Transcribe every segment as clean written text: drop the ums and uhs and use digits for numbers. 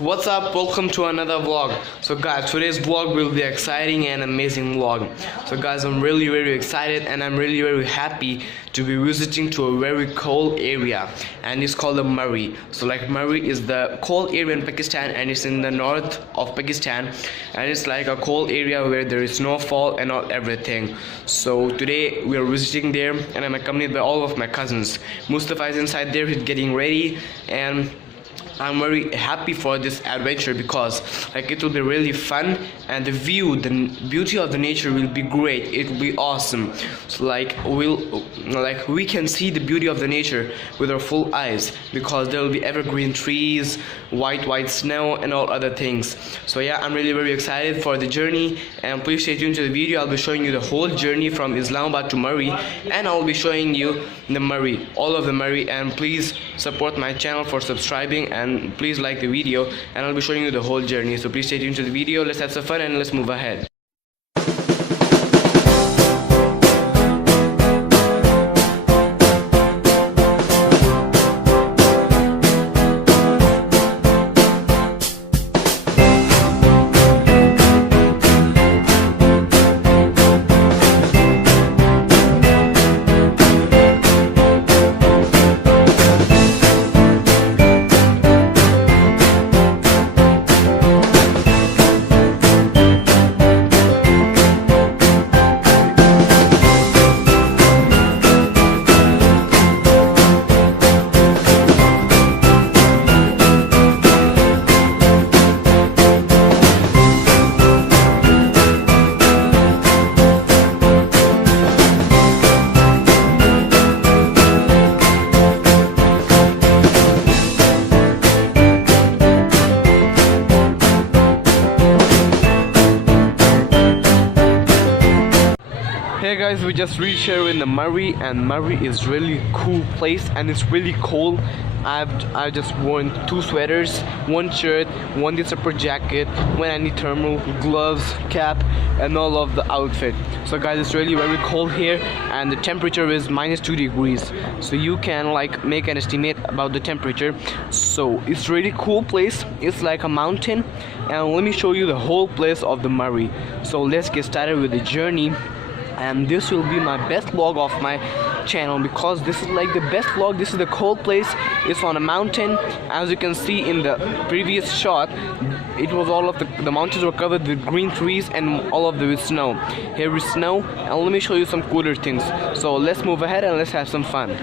what's up? Welcome to another vlog. So guys, today's vlog will be exciting and amazing vlog. So guys, I'm really very excited and I'm really very happy to be visiting to a very cold area, and it's called the Murree. So like Murree is the cold area in Pakistan, and it's in the north of Pakistan, and it's like a cold area where there is snowfall and all everything. So today we are visiting there, and I'm accompanied by all of my cousins. Mustafa is inside there, he's getting ready, and I'm very happy for this adventure because like it will be really fun, and the beauty of the nature will be great. It will be awesome. So like we can see the beauty of the nature with our full eyes because there will be evergreen trees, white snow, and all other things. So yeah, I'm really very excited for the journey, and please stay tuned to the video. I'll be showing you the whole journey from Islamabad to Murree, and I'll be showing you the Murree, all of the Murree. And please support my channel for subscribing, and please like the video, and I'll be showing you the whole journey. So please stay tuned to the video. Let's have some fun and let's move ahead. Hey guys, we just reached here in the Murree, and Murree is really cool place, and it's really cold. I just worn 2 sweaters, 1 shirt, 1 December jacket, 1 anti-thermal, gloves, cap, and all of the outfit. So guys, it's really very cold here, and the temperature is -2 degrees. So you can like make an estimate about the temperature. So it's really cool place. It's like a mountain, and let me show you the whole place of the Murree. So let's get started with the journey. And this will be my best vlog of my channel because this is like the best vlog. This is the cold place. It's on a mountain. As you can see in the previous shot, it was all of the mountains were covered with green trees and all of them with snow. Here is snow, and let me show you some cooler things. So let's move ahead and let's have some fun.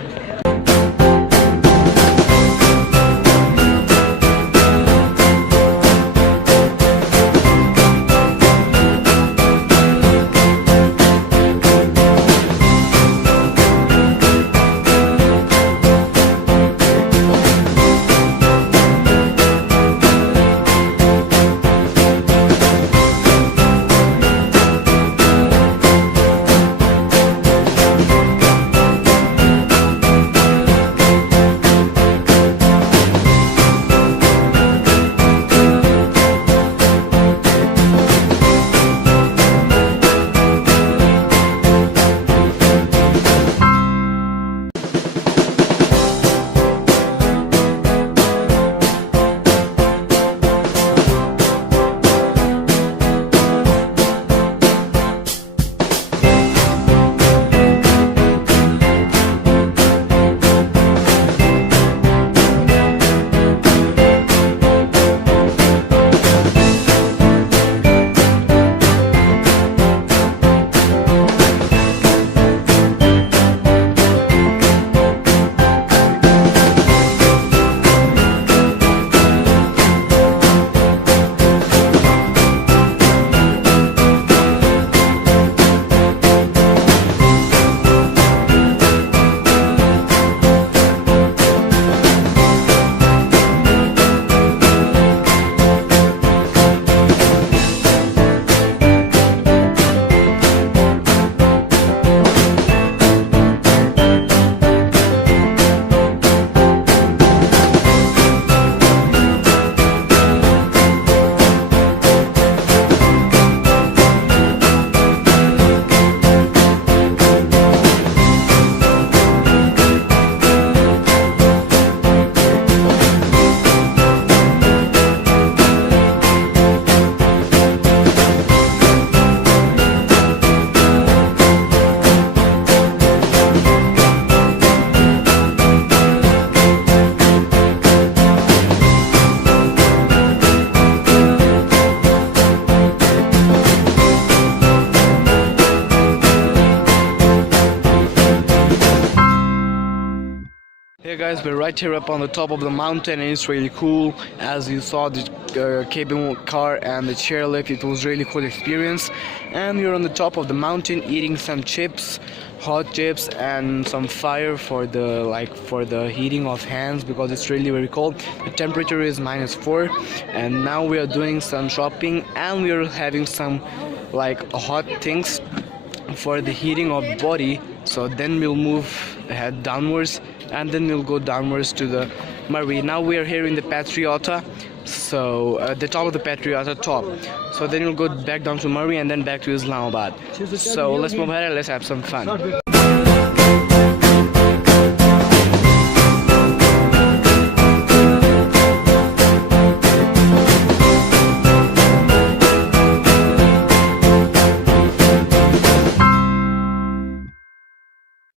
Hey guys, we're right here up on the top of the mountain and it's really cool. As you saw the cable car and the chairlift, it was really cool experience. And we're on the top of the mountain eating some chips, hot chips, and some fire for the heating of hands because it's really very cold. The temperature is -4, and now we are doing some shopping and we are having some hot things for the heating of body. So then we'll move ahead downwards and then we'll go downwards to the Murree. Now we are here in the Patriata, so at the top of the Patriata top. So then we'll go back down to Murree and then back to Islamabad. So let's move ahead and let's have some fun.